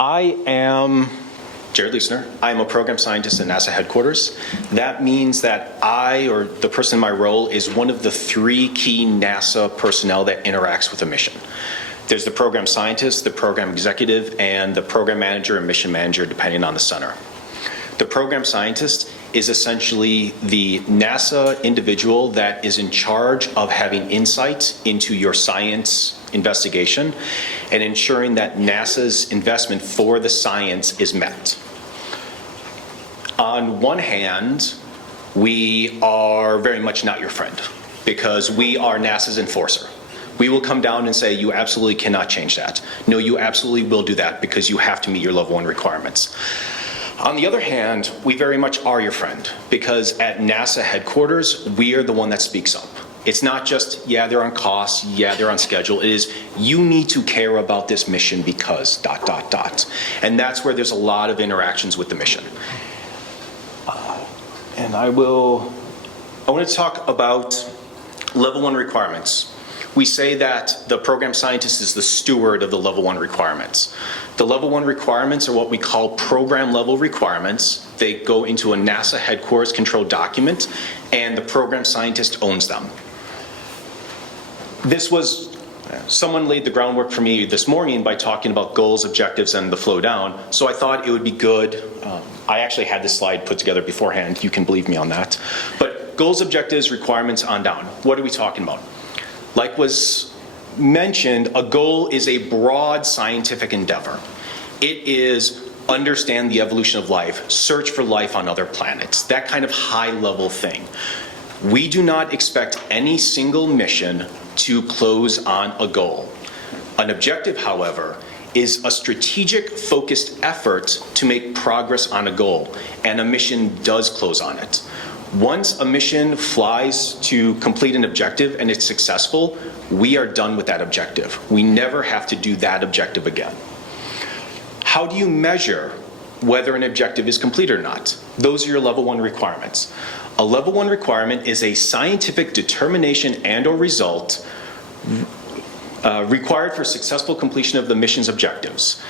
I am Jared Leisner. I am a program scientist at NASA headquarters. That means that I, or the person in my role, is one of the three key NASA personnel that interacts with a mission. There's the program scientist, the program executive, and the program manager and mission manager, depending on the center. The program scientist is essentially the NASA individual that is in charge of having insight into your science investigation and ensuring that NASA's investment for the science is met. On one hand, we are very much not your friend because we are NASA's enforcer. We will come down and say, you absolutely cannot change that. No, you absolutely will do that because you have to meet your level 1 requirements. On the other hand, we very much are your friend because at NASA headquarters, we are the one that speaks up. It's not just, yeah, they're on cost, yeah, they're on schedule. It is, you need to care about this mission because ... And that's where there's a lot of interactions with the mission. And I want to talk about level 1 requirements. We say that the program scientist is the steward of the level 1 requirements. The level 1 requirements are what we call program level requirements. They go into a NASA headquarters controlled document, and the program scientist owns them. Someone laid the groundwork for me this morning by talking about goals, objectives, and the flow down. So I thought it would be good. I actually had this slide put together beforehand. You can believe me on that. But goals, objectives, requirements on down. What are we talking about? Like was mentioned, a goal is a broad scientific endeavor. It is understand the evolution of life, search for life on other planets, that kind of high-level thing. We do not expect any single mission to close on a goal. An objective, however, is a strategic, focused effort to make progress on a goal, and a mission does close on it. Once a mission flies to complete an objective and it's successful, we are done with that objective. We never have to do that objective again. How do you measure whether an objective is complete or not? Those are your level 1 requirements. A level 1 requirement is a scientific determination and or result required for successful completion of the mission's objectives.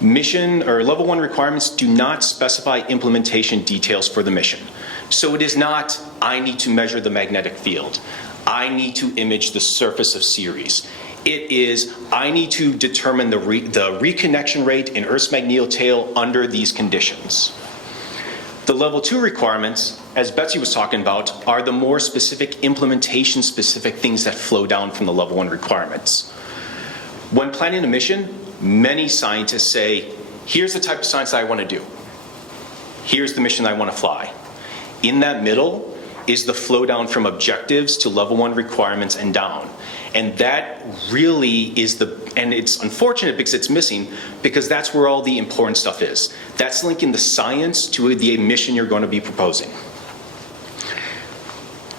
Mission or level 1 requirements do not specify implementation details for the mission. So it is not, I need to measure the magnetic field. I need to image the surface of Ceres. It is, I need to determine the reconnection rate in Earth's magnetic tail under these conditions. The level 2 requirements, as Betsy was talking about, are the more specific implementation-specific things that flow down from the level 1 requirements. When planning a mission, many scientists say, here's the type of science I want to do. Here's the mission I want to fly. In that middle is the flow down from objectives to level 1 requirements and down. And that really is and it's unfortunate because it's missing, because that's where all the important stuff is. That's linking the science to the mission you're going to be proposing.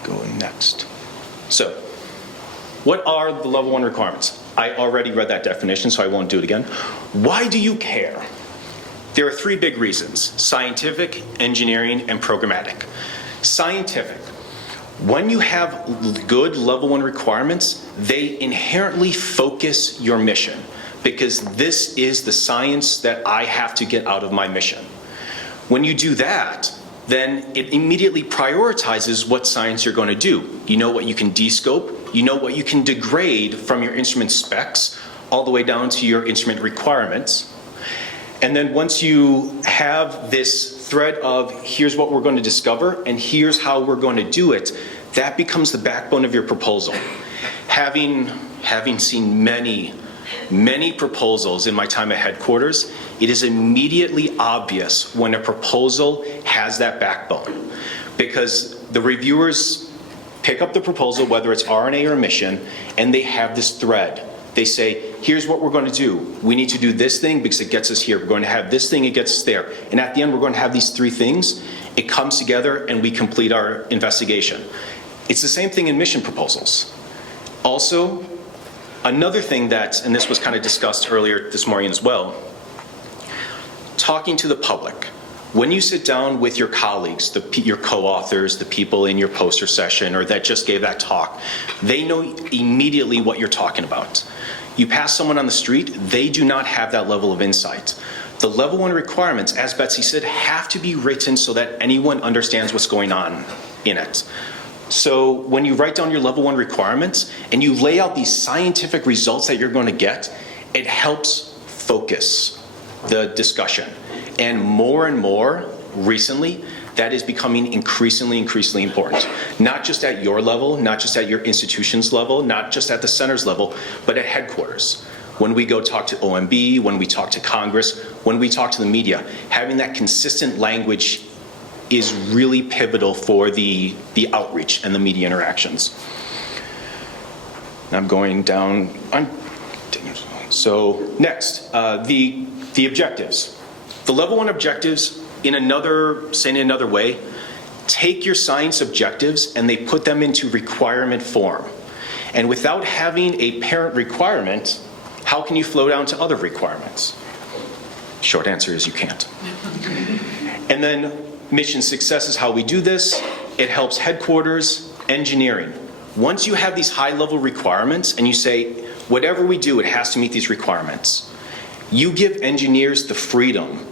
Going next. So, what are the level 1 requirements? I already read that definition, so I won't do it again. Why do you care? There are 3 big reasons: scientific, engineering, and programmatic. Scientific. When you have good level 1 requirements, they inherently focus your mission, because this is the science that I have to get out of my mission. When you do that, then it immediately prioritizes what science you're going to do. You know what you can descope, you know what you can degrade from your instrument specs all the way down to your instrument requirements. And then once you have this thread of here's what we're going to discover and here's how we're going to do it, that becomes the backbone of your proposal. Having seen many proposals in my time at headquarters, it is immediately obvious when a proposal has that backbone, because the reviewers pick up the proposal, whether it's RNA or mission, and they have this thread. They say, here's what we're going to do. We need to do this thing because it gets us here. We're going to have this thing, it gets us there. And at the end, we're going to have these 3 things. It comes together and we complete our investigation. It's the same thing in mission proposals. Also, another thing and this was kind of discussed earlier this morning as well, talking to the public. When you sit down with your colleagues, your co-authors, the people in your poster session or that just gave that talk, they know immediately what you're talking about. You pass someone on the street, they do not have that level of insight. The level 1 requirements, as Betsy said, have to be written so that anyone understands what's going on in it. So when you write down your level 1 requirements and you lay out these scientific results that you're going to get, it helps focus the discussion. And more recently, that is becoming increasingly important. Not just at your level, not just at your institution's level, not just at the center's level, but at headquarters. When we go talk to OMB, when we talk to Congress, when we talk to the media, having that consistent language is really pivotal for the outreach and the media interactions. I'm going down. So next, the objectives. The level 1 objectives, saying in another way, take your science objectives and they put them into requirement form. And without having a parent requirement, how can you flow down to other requirements? Short answer is you can't. And then mission success is how we do this. It helps headquarters, engineering. Once you have these high-level requirements and you say, whatever we do, it has to meet these requirements, you give engineers the freedom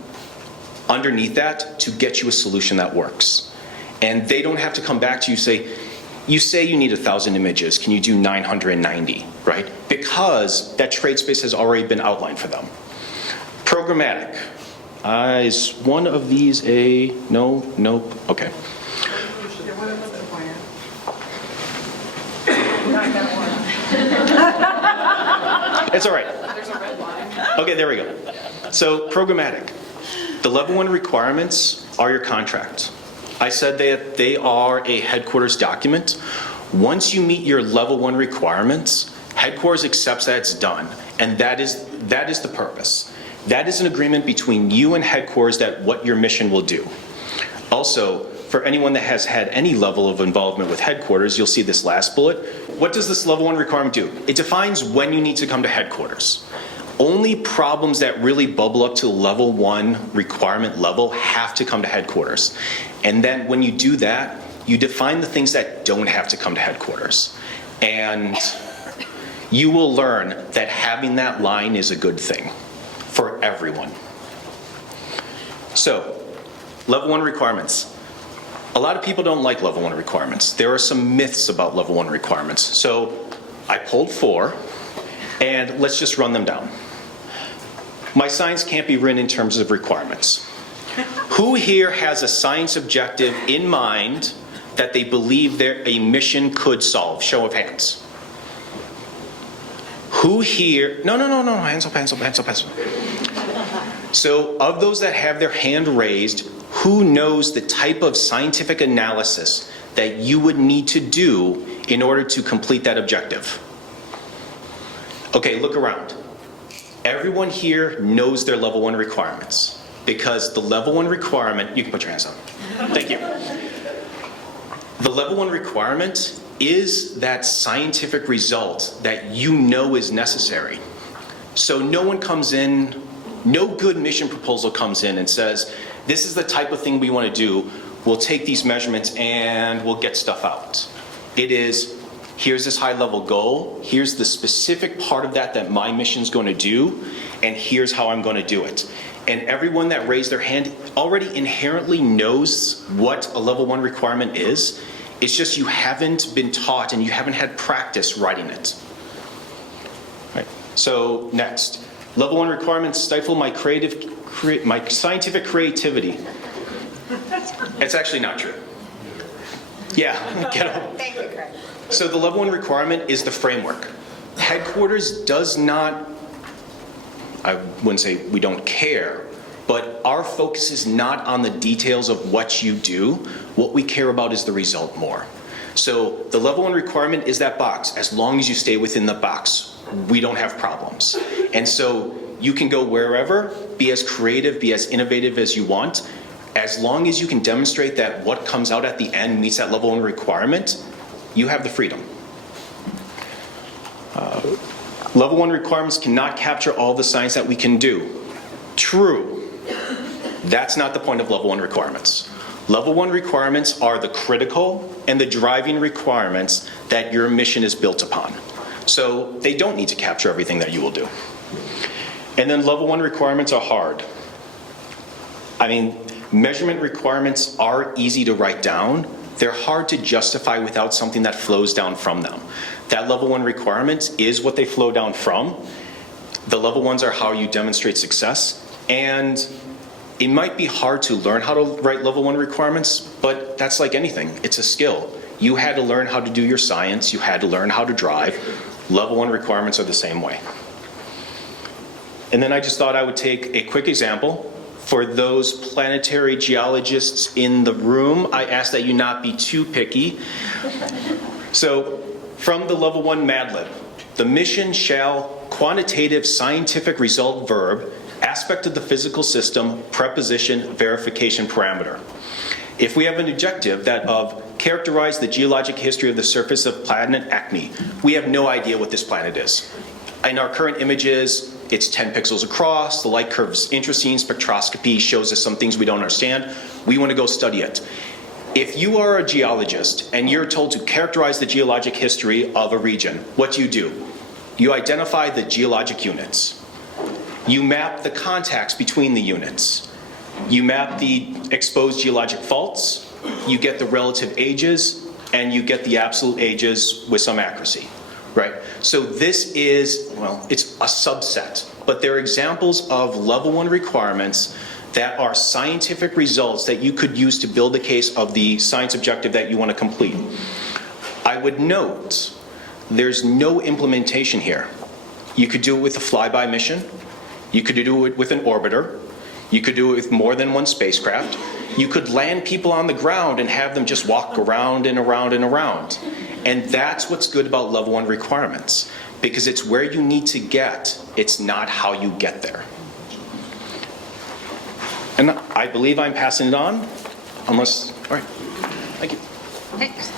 underneath that to get you a solution that works. And they don't have to come back to you say you need 1,000 images, can you do 990, right? Because that trade space has already been outlined for them. Programmatic. Is one of these a no? Nope. Okay. It's all right. There's a red line. Okay, there we go. So programmatic. The level 1 requirements are your contract. I said that they are a headquarters document. Once you meet your level 1 requirements, headquarters accepts that it's done, and that is the purpose. That is an agreement between you and headquarters that what your mission will do. Also, for anyone that has had any level of involvement with headquarters, you'll see this last bullet. What does this level 1 requirement do? It defines when you need to come to headquarters. Only problems that really bubble up to level 1 requirement level have to come to headquarters. And then when you do that, you define the things that don't have to come to headquarters. And you will learn that having that line is a good thing for everyone. So, level 1 requirements. A lot of people don't like level 1 requirements. There are some myths about level 1 requirements. So, I pulled 4, and let's just run them down. My science can't be written in terms of requirements. Who here has a science objective in mind that they believe a mission could solve? Show of hands. Who here? No, hands up. So of those that have their hand raised, who knows the type of scientific analysis that you would need to do in order to complete that objective? Okay, look around. Everyone here knows their level 1 requirements, because the level 1 requirement, you can put your hands up. Thank you. The level 1 requirement is that scientific result that you know is necessary. So no one comes in, no good mission proposal comes in and says, this is the type of thing we want to do, we'll take these measurements and we'll get stuff out. It is, here's this high-level goal, here's the specific part of that my mission's going to do, and here's how I'm going to do it. And everyone that raised their hand already inherently knows what a level 1 requirement is. It's just you haven't been taught and you haven't had practice writing it. Right. So next, level 1 requirements stifle my scientific creativity. It's actually not true. Yeah, get up. Thank you, Craig. So the level 1 requirement is the framework. Headquarters does not, I wouldn't say we don't care, but our focus is not on the details of what you do. What we care about is the result more. So the level 1 requirement is that box. As long as you stay within the box, we don't have problems. And so you can go wherever, be as creative, be as innovative as you want. As long as you can demonstrate that what comes out at the end meets that level 1 requirement, you have the freedom. Level 1 requirements cannot capture all the science that we can do. True. That's not the point of level 1 requirements. Level 1 requirements are the critical and the driving requirements that your mission is built upon. So they don't need to capture everything that you will do. And then level 1 requirements are hard. I mean, measurement requirements are easy to write down. They're hard to justify without something that flows down from them. That level 1 requirement is what they flow down from. The level 1s are how you demonstrate success. And it might be hard to learn how to write level 1 requirements, but that's like anything. It's a skill. You had to learn how to do your science. You had to learn how to drive. Level 1 requirements are the same way. And then I just thought I would take a quick example. For those planetary geologists in the room, I ask that you not be too picky. So, from the level 1 Mad Lib, the mission shall quantitative scientific result verb, aspect of the physical system, preposition, verification parameter. If we have an objective that of characterize the geologic history of the surface of planet Acme, we have no idea what this planet is. In our current images, it's 10 pixels across, the light curve is interesting, spectroscopy shows us some things we don't understand. We want to go study it. If you are a geologist and you're told to characterize the geologic history of a region, what do? You identify the geologic units. You map the contacts between the units. You map the exposed geologic faults, you get the relative ages, and you get the absolute ages with some accuracy, right? So this is, well, it's a subset, but they're examples of level 1 requirements that are scientific results that you could use to build the case of the science objective that you want to complete. I would note, there's no implementation here. You could do it with a flyby mission. You could do it with an orbiter. You could do it with more than one spacecraft. You could land people on the ground and have them just walk around and around and around. And that's what's good about level 1 requirements, because it's where you need to get, it's not how you get there. And I believe I'm passing it on, unless, all right, thank you. Thanks.